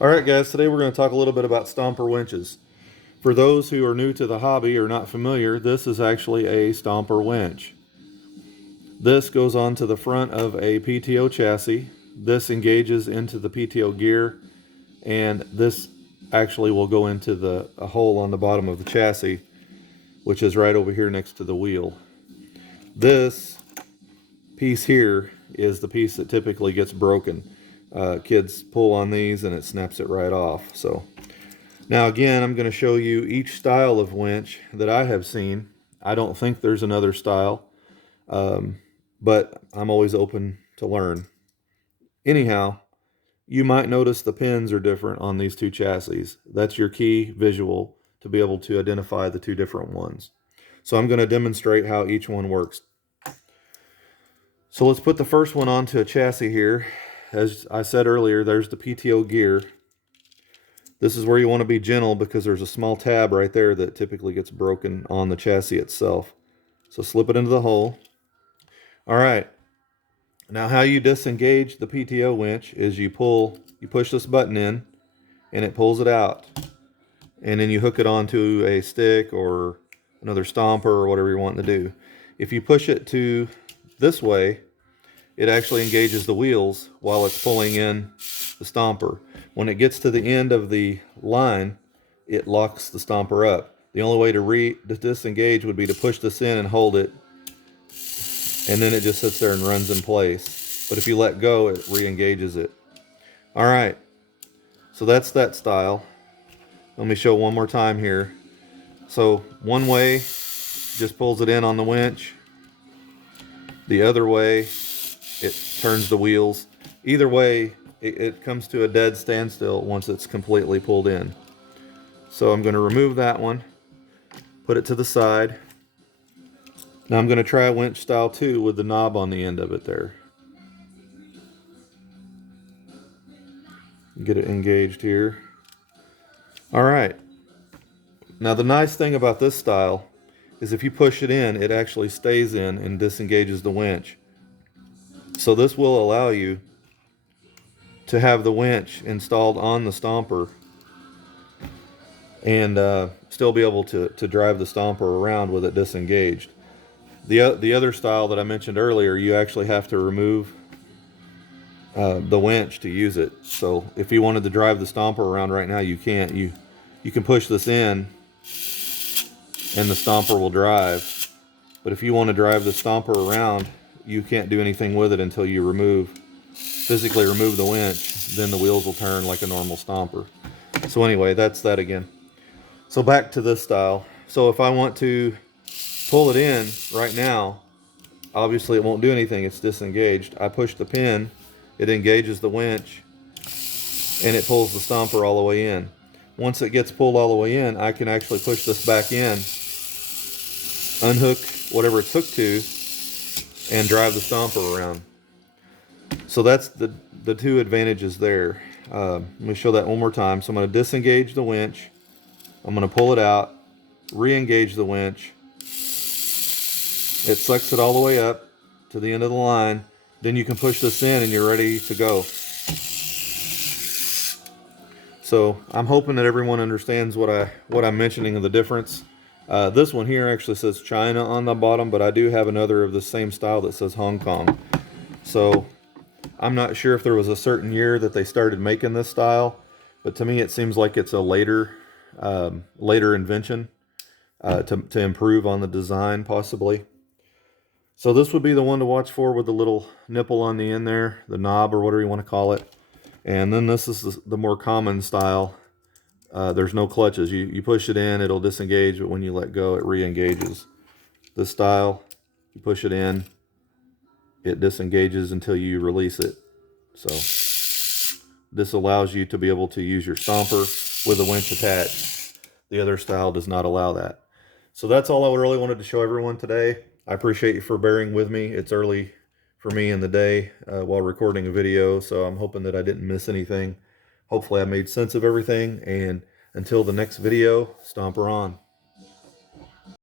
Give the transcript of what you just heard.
Alright guys, today we're going to talk a little bit about stomper winches. For those who are new to the hobby or not familiar, this is actually a stomper winch. This goes onto the front of a PTO chassis. This engages into the PTO gear, and this actually will go into a hole on the bottom of the chassis, which is right over here next to the wheel. This piece here is the piece that typically gets broken. Kids pull on these and it snaps it right off. So now again, I'm going to show you each style of winch that I have seen. I don't think there's another style, but I'm always open to learn. Anyhow, you might notice the pins are different on these two chassis. That's your key visual to be able to identify the two different ones. So I'm going to demonstrate how each one works. So let's put the first one onto a chassis here. As I said earlier, there's the PTO gear. This is where you want to be gentle because there's a small tab right there that typically gets broken on the chassis itself. So slip it into the hole. All right. Now how you disengage the PTO winch is you push this button in and it pulls it out. And then you hook it onto a stick or another stomper or whatever you're wanting to do. If you push it to this way, it actually engages the wheels while it's pulling in the stomper. When it gets to the end of the line, it locks the stomper up. The only way to disengage would be to push this in and hold it, and then it just sits there and runs in place. But if you let go, it re-engages it. All right, so that's that style. Let me show one more time here. So one way just pulls it in on the winch. The other way, it turns the wheels. Either way, it comes to a dead standstill once it's completely pulled in. So I'm going to remove that one, put it to the side. Now I'm going to try winch style 2 with the knob on the end of it there. Get it engaged here. All right. Now the nice thing about this style is if you push it in, it actually stays in and disengages the winch. So this will allow you to have the winch installed on the stomper and still be able to drive the stomper around with it disengaged. The other style that I mentioned earlier, you actually have to remove the winch to use it. So if you wanted to drive the stomper around right now, you can't. You can push this in and the stomper will drive. But if you want to drive the stomper around, you can't do anything with it until you physically remove the winch. Then the wheels will turn like a normal stomper. So anyway, that's that again. So back to this style. So if I want to pull it in right now, obviously it won't do anything, it's disengaged. I push the pin, it engages the winch, and it pulls the stomper all the way in. Once it gets pulled all the way in, I can actually push this back in, unhook whatever it's hooked to, and drive the stomper around. So that's the two advantages there. Let me show that one more time. So I'm going to disengage the winch. I'm going to pull it out, re-engage the winch. It sucks it all the way up to the end of the line. Then you can push this in and you're ready to go. So I'm hoping that everyone understands what I'm mentioning of the difference. This one here actually says China on the bottom, but I do have another of the same style that says Hong Kong. So I'm not sure if there was a certain year that they started making this style, but to me it seems like it's a later invention to improve on the design possibly. So this would be the one to watch for with the little nipple on the end there, the knob or whatever you want to call it. And then this is the more common style. There's no clutches. You push it in, it'll disengage, but when you let go, it re-engages. This style, you push it in, it disengages until you release it. So this allows you to be able to use your stomper with a winch attached. The other style does not allow that. So that's all I really wanted to show everyone today. I appreciate you for bearing with me. It's early for me in the day while recording a video, so I'm hoping that I didn't miss anything. Hopefully I made sense of everything, and until the next video, stomper on.